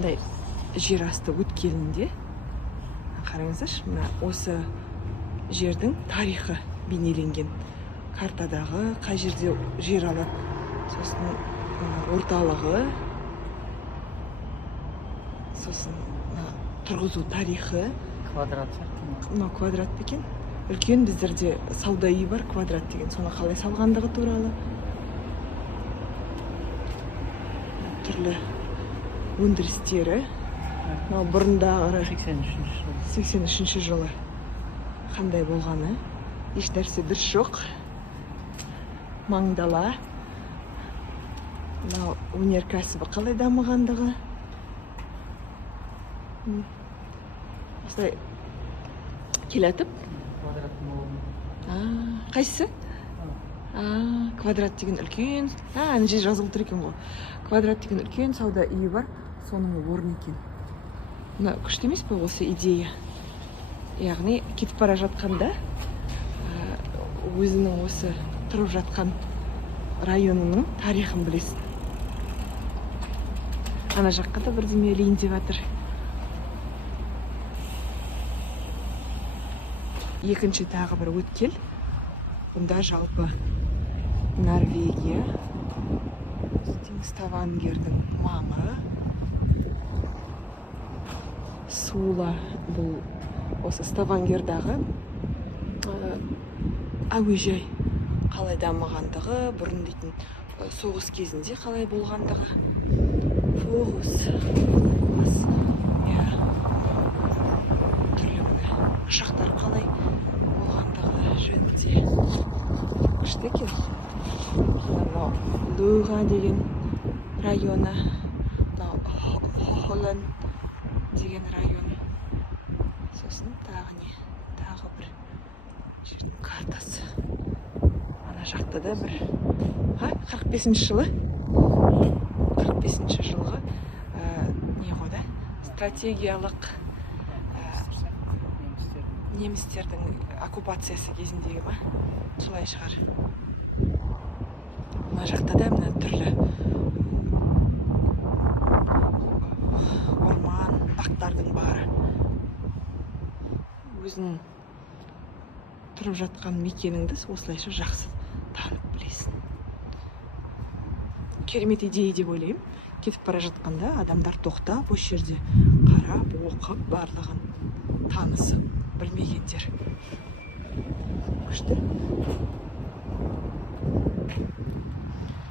Жер асты өткелінде қараңыздаршы, мына осы жердің тарихы бейнеленген. Картадағы қай жерде жер алады, сосын орталығы, сосын тұрғызу тарихы. Квадрат сияқты. Мына квадрат екен. Үлкен біздерде сауда үйі бар, квадрат деген. Соны қалай салғандығы туралы. Түрлі өндірістері. Бұрындағыры 83 жылы қандай болғаны. Еш нәрсе дұрыс жоқ. Маңдала. Өнеркәсібі қалай дамығандығы. Осылай келатып. Қайсысы? Квадрат деген үлкен. Ана жер жазылып тұр екен ғой. Квадрат деген үлкен сауда үйі бар. Соның орны екен. Мына күшті емес пе осы идея? Яғни кетіп бара жатқанда өзінің осы тұрып жатқан районының тарихын білесің. Ана жаққа да бірдеме ілейін деп жатыр. Екінші тағы бір өткел. Бұнда жалпы Норвегия, Ставангердің маңы. Сула бұл осы Ставангердағы әуежай қалай дамығандығы, бұрын дейтін соғыс кезінде қалай болғандығы. Түрлі ұшақтар қалай болғандығы жөнінде күшті екен. Луға деген районы, Холланд деген район. Сосын тағы бір жердің картасы. Ана жақта да бір 45 жылы 45 жылғы не қойды? Стратегиялық немістердің оккупациясы кезіндегі ма? Солай шығар. Ана жақта да мына түрлі орман, бақтардың бары. Өзің тұрып жатқан мекеніңді осылайша жақсы танып білесің. Керемет идея деп ойлаймын. Кетіп бара жатқанда адамдар тоқтап, осы жерде қарап, оқып, барлығын танысып, білмегендер. Күшті.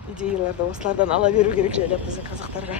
Идеяларды осылардан ала беру керек жайлап біздің қазақтарға.